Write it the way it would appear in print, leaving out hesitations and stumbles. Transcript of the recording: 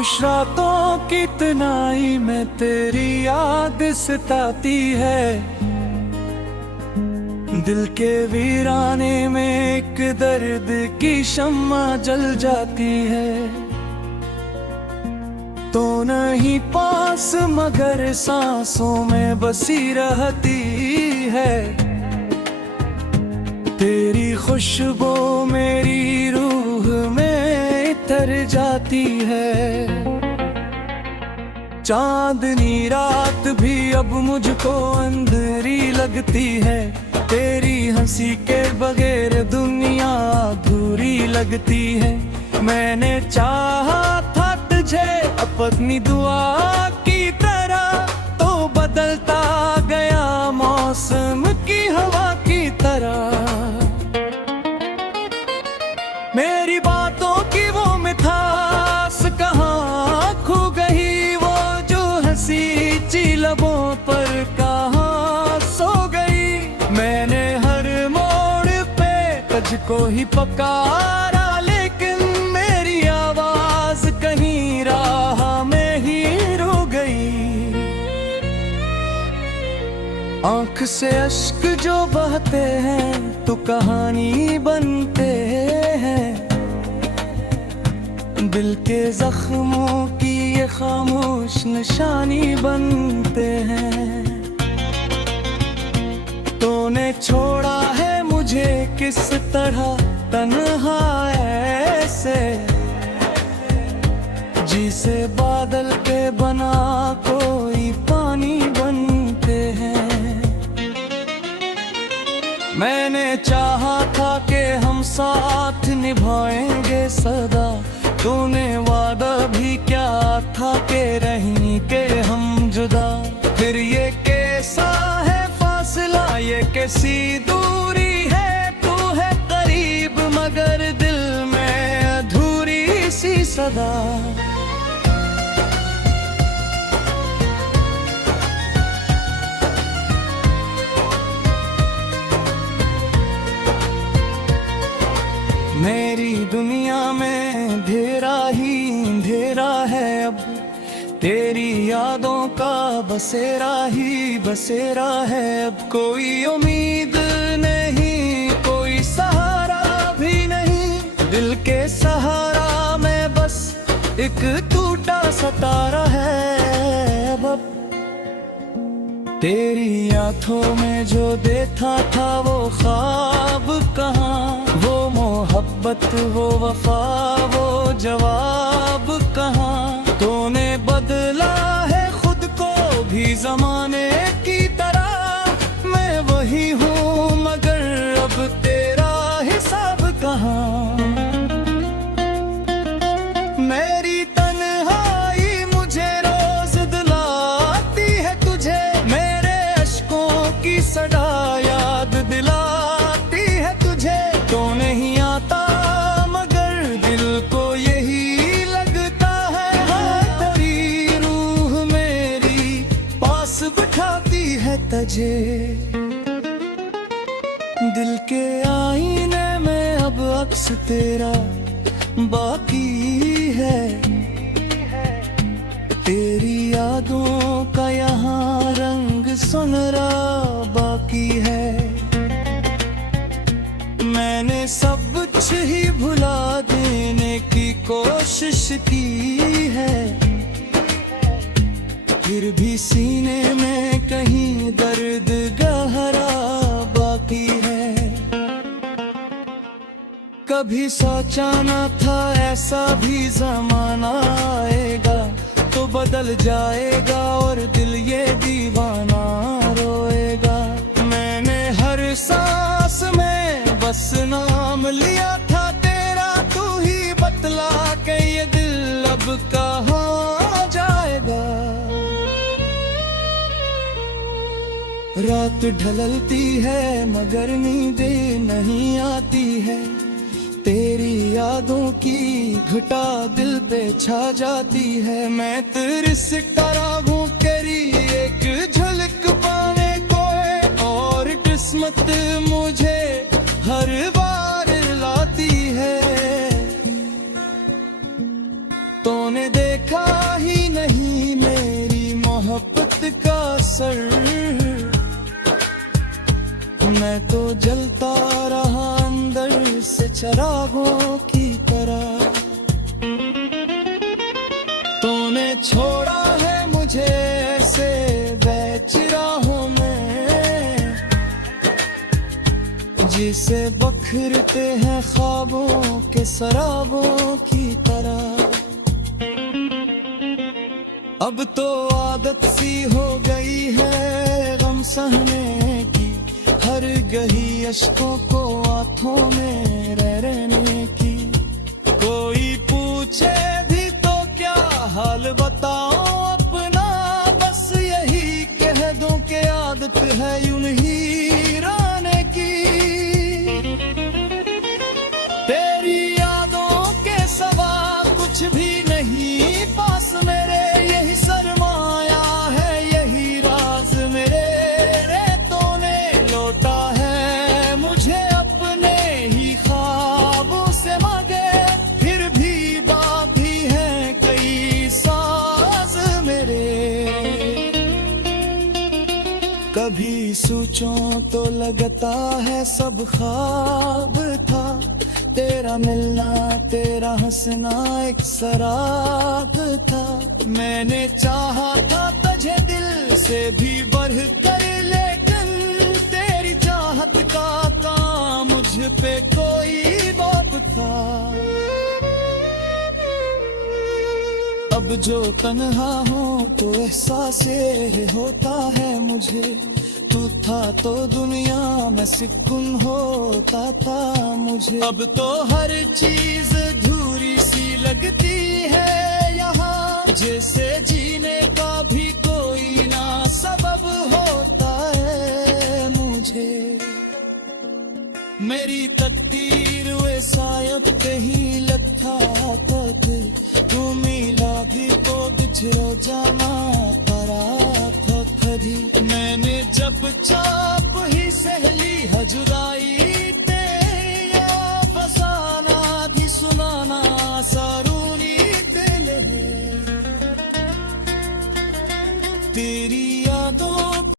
खामोश रातों की तन्हाई में तेरी याद सताती है। दिल के वीराने में एक दर्द की शम्मा जल जाती है। तो नहीं पास मगर सांसों में बसी रहती है। तेरी खुशबू मेरी रूह में तर जाती है। चांदनी रात भी अब मुझको अंधेरी लगती है। तेरी हंसी के बगैर दुनिया अधूरी लगती है। मैंने चाहा था तुझे अपनी दुआ की तरह, तो बदलता गया मौसम की हवा की तरह। मेरी बातों की वो मिठास कहाँ खो गई, वो जो हंसी ची लबों पर कहाँ सो गई। मैंने हर मोड़ पे तुझको ही पुकारा, लेकिन मेरी आवाज कहीं राह में ही रो गई। आंख से अश्क जो बहते हैं तो कहानी बनते हैं। दिल के जख्मों की ये खामोश निशानी बनते हैं। तूने छोड़ा है मुझे किस तरह तन्हा ऐसे, जिसे बादल पे बना कोई पानी बनते हैं। मैंने चाहा था कि हम साथ निभाएंगे सदा, तूने वादा भी क्या था कि रहेंगे के हम जुदा। फिर ये कैसा है फासला, ये कैसी दूरी है, तू है करीब मगर दिल में अधूरी सी सदा। मेरी दुनिया में अंधेरा ही अंधेरा है अब, तेरी यादों का बसेरा ही बसेरा है अब। कोई उम्मीद नहीं, कोई सहारा भी नहीं, दिल के सहारा में बस एक टूटा सितारा है अब। तेरी आंखों में जो देखा था वो ख्वाब कहाँ, वो मोहब्बत वो वफा वो जवाब कहाँ। तूने बदला है खुद को भी जमाने की तरह, मैं वही हूँ मगर अब तेरा हिसाब कहाँ। मेरी तन्हाई मुझे रोज दिलाती है तुझे, मेरे अश्कों की सदा याद दिलाती है तुझे। तो नहीं आता मगर दिल को यही लगता है, हाँ तेरी रूह मेरी पास बिठाती है तुझे। दिल के आईने में अब अक्स तेरा बाकी है। तेरी यादों का यहाँ रंग सुनहरा बाकी है। मैंने सब कुछ ही भुला देने की कोशिश की है, फिर भी सीने में कहीं दर्द गहरा बाकी है। कभी सोचा न था ऐसा भी जमाना आएगा, तो बदल जाएगा और दिल ये दीवाना रोएगा। मैंने हर सांस में बस नाम लिया था तेरा, तू ही बतला के ये दिल अब कहाँ जाएगा। रात ढलती है मगर नींदें नहीं आती है, तेरी यादों की घटा दिल पे छा जाती है। मैं तरस तरह हूँ तेरी एक झलक पाने को है, और किस्मत मुझे हर बार लाती है। तूने देखा मैं तो जलता रहा अंदर से चिरागों की तरह। तूने छोड़ा है मुझे ऐसे बेचिराहों में, जिसे बखरते हैं ख्वाबों के सराबों की तरह। अब तो आदत सी हो गई है गम सहने की, हर गही अश्कों को आंखों में रहने की। कोई पूछे भी तो क्या हाल बताओ अपना, बस यही कह दूं कि आदत है यूं ही रहने की। तेरी यादों के सिवा कुछ भी नहीं पास मेरे, यही सरमाया है यही राज मेरे। रेतों ने लौटा है मुझे अपने ही ख्वाबों से मांगे, फिर भी बाकी हैं कई साज मेरे। कभी सोचूं तो लगता है सब ख्वाब था, तेरा मिलना तेरा हंसना एक सराब था। मैंने चाहा था तुझे दिल से भी बढ़ कर, लेकिन तेरी चाहत का काम मुझ पे कोई बाप था। अब जो तन्हा हूँ तो एहसास ये होता है मुझे, तू था तो दुनिया में सुकून होता था मुझे। अब तो हर चीज अधूरी सी लगती है यहाँ, जैसे जीने का भी कोई ना सबब होता है मुझे। मेरी तकदीर वे सायब कहीं लगता तक, तू मिला भी तो बिछड़ो जाना पड़ा था कभी। मैंने जब चाप ही सहली है जुदाई, तेरा फसाना भी सुनाना सारू।